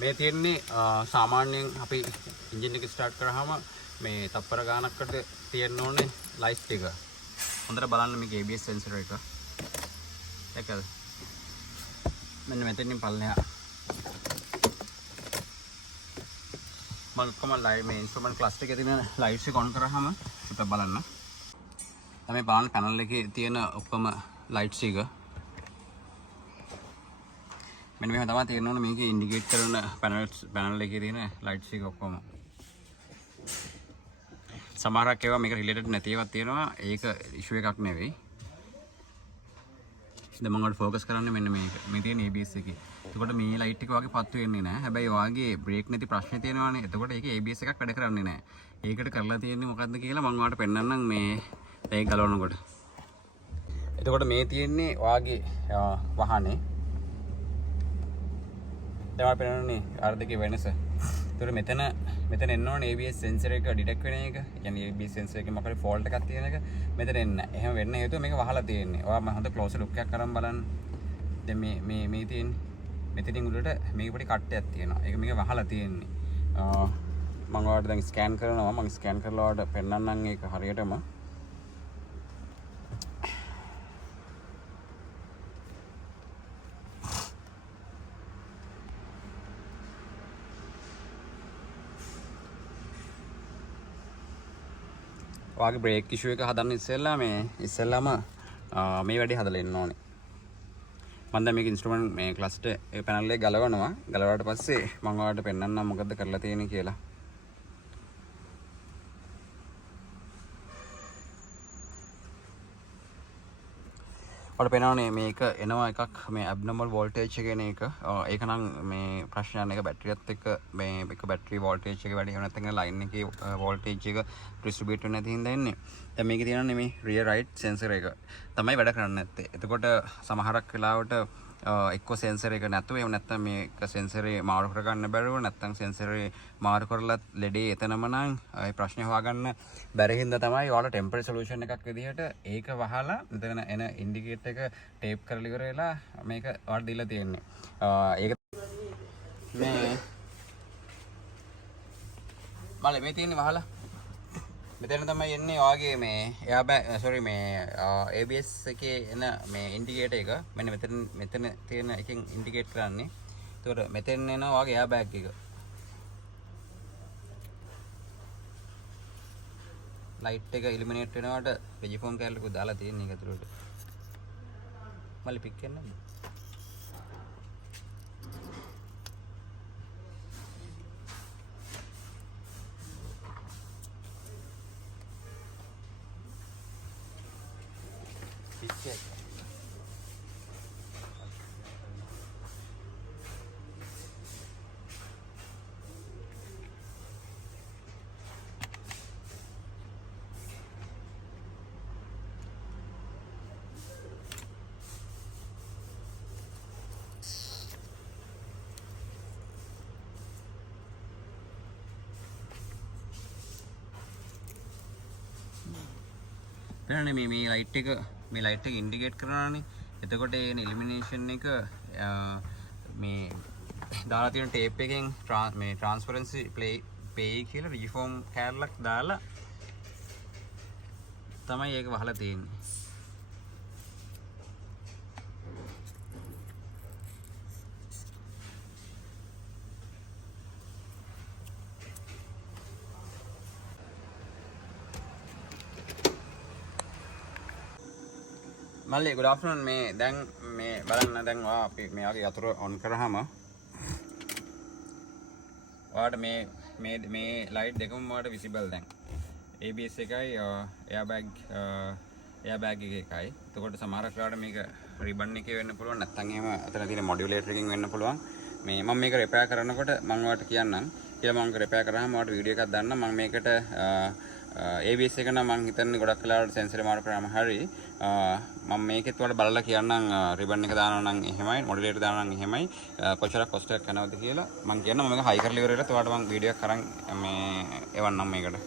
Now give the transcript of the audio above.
මේ තියෙන්නේ සාමාන්‍යයෙන් අපි එන්ජින් එක ස්ටාර්ට් කරාම මේ තප්පර ගානකට තියෙන්න ඕනේ ලයිට් එක. හොඳට බලන්න මේක ABS සෙන්සර් එක. දැක්කද? මෙන්න මෙතනින් පල්ලෙහා මම කොහමද මේ ඉන්ස්ට්‍රුමන්ට් ක්ලස්ටර් එකේ තියෙන ලයිට්ස් එක ඔන් කරාම අපිට බලන්න. තමයි බලන්න පැනල් එකේ තියෙන ඔක්කොම ලයිට්ස් එක. මෙන්න මේක තමයි තියෙන්න ඕනේ මේකේ ඉන්ඩිකේට් කරන පැනල් එකේ තියෙන ලයිට්ස් එක ඔක්කොම. සමහරක් ඒවා මේක රිලේටඩ් නැති ඒවාත් තියෙනවා. ඒක ඉෂුව එකක් නෙවෙයි. දැන් මම ඔයාලට ફોකස් කරන්නේ මෙන්න මේක. මේ තියෙන ABS එකේ. එතකොට මේ ලයිට් එක වගේ පත්තු වෙන්නේ නැහැ. හැබැයි ඔයාගේ බ්‍රේක් නැති ප්‍රශ්නේ තියෙනවානේ. එතකොට ඒකේ ABS එකක් වැඩ කරන්නේ නැහැ. ඒකට කරලා තියෙන්නේ මොකද්ද කියලා මම ඔයාලට පෙන්නන්නම් මේ ඒක ගලවනකොට. එතකොට මේ තියෙන්නේ ඔයාගේ වාහනේ. දැන් ඔයාලට පෙන්නන්නේ අර දෙකේ වෙනස. එතකොට මෙතන එන්න ඕනේ ABS සෙන්සර් එක ඩිටෙක්ට් වෙන එක. කියන්නේ ABS සෙන්සර් එකේ මොකද ෆෝල්ට් එකක් තියෙන එක. මෙතන එන්න. එහෙම වෙන්න හේතුව මේක වහලා තියෙන්නේ. ඔයා මම හොඳ ක්ලෝස් ලුක් එකක් අරන් බලන්න. දැන් මේ තියෙන්නේ. මෙතනින් උඩට මේක පොඩි කට්ටයක් තියෙනවා. ඒක මේක වහලා තියෙන්නේ. මම ඔයාලට දැන් ස්කෑන් කරනවා. මම ස්කෑන් කරලා ඔයාලට පෙන්නන්නම් ඒක හරියටම. ඔයාගේ බ්‍රේක් ඉෂුව එක හදන්න ඉස්සෙල්ලාම මේ වැඩේ හදලා ඉන්න ඕනේ. මම දැන් මේක ඉන්ස්ට්‍රුමන්ට් මේ ක්ලස්ටර් ඒ පැනල් එක ගලවනවා. ගලවුවාට පස්සේ මම ඔයාලට පෙන්නන්නම් මොකද්ද කරලා තියෙන්නේ කියලා. ඔයාලට පේනවනේ මේක එනවා එකක් මේ ඇබ්නෝමල් වෝල්ටේජ් එක එන එක. ඒක නම් මේ ප්‍රශ්නයක් නෑ. බැටරියත් එක්ක මේ එක බැටරි වෝල්ටේජ් එක වැඩි වෙන නැත්නම් ලයින් එකේ වෝල්ටේජ් එක ඩිස්ට්‍රිබියුට් වෙන්නේ නැති හින්දා එන්නේ. දැන් මේකේ තියෙනනේ මේ රියර් රයිට් සෙන්සර් එක තමයි වැඩ කරන්නේ නැත්තේ. එතකොට සමහරක් වෙලාවට එක්ක සෙන්සර් එක නැතුව එහෙම නැත්නම් මේක සෙන්සරේ මාරු කරගන්න බැරුව නැත්නම් සෙන්සරේ මාරු කරලා ලෙඩේ එතනම නම් ඒ ප්‍රශ්නේ හොයාගන්න බැරි හින්දා තමයි ඔයාලා ටෙම්පරරි සොලියුෂන් එකක් විදිහට ඒක වහලා මෙතන එන ඉන්ඩිකේටර් එක ටේප් කරලා ඉවර වෙලා මේක ඔයාලට දීලා තියෙන්නේ. ඒක මේ මේ තියෙන්නේ වහලා මෙතන තමයි එන්නේ ඔයාගේ මේ airbag මේ ABS එකේ එන මේ ඉන්ඩිකේටර් එක. මෙන්න මෙතන තියෙන එකෙන් ඉන්ඩිකේට් කරන්නේ. ඒතකොට මෙතෙන් එනවා ඔයාගේ airbag එක. ලයිට් එක ඉලිමිනේට් වෙනවට රෙජිෆෝන් කැලලකුත් දාලා තියෙන එක ඇතුළට. මල්ලි පික් කරන්න. දැන් මේ ලයිට් එක ඉන්ඩිකේට් කරනවානේ. එතකොට ඒ ඉලිමිනේෂන් එක මේ දාලා තියෙන ටේප් එකෙන් මේ ට්‍රාන්ස්පරන්සි ප්ලේ කියලා රිෆෝම් කැරලක් දාලා තමයි ඒක වහලා තියෙන්නේ. මල්ලි good afternoon. මේ දැන් මේ බලන්න දැන් අපි මේ වගේ යතුරු ඔන් කරාම ඔයාලට මේ ලයිට් දෙකම ඔයාලට විසිබල් දැන්. ABS එකයි airbag එකයි. එතකොට සමහරක් වෙලාවට මේක රිබන් එකේ වෙන්න පුළුවන් නැත්නම් එහෙම අතන තියෙන මොඩියුලේටර් එකකින් වෙන්න පුළුවන්. මේ මම මේක රිපෙයාර් කරනකොට මම ඔයාලට කියන්නම්. කියලා මම රිපෙයාර් කරාම ඔයාලට වීඩියෝ එකක් දාන්නම්. මම මේකට ABS එක නම් මම හිතන්නේ ගොඩක් වෙලාවට සෙන්සර් මාරු කරාම හරි මම මේකෙත් වල බලලා කියන්නම් රිබන් එක දානවා නම් එහෙමයි මොඩියුලේටර් දානවා නම් එහෙමයි කොච්චර කොස්ට් එකක් යනවද කියලා මම කියන්නම්. මම මේක හයි කරලා ඉවර වෙලා ඔයාලට මම වීඩියෝ එකක් අරන් මේ එවන්නම් මේකට.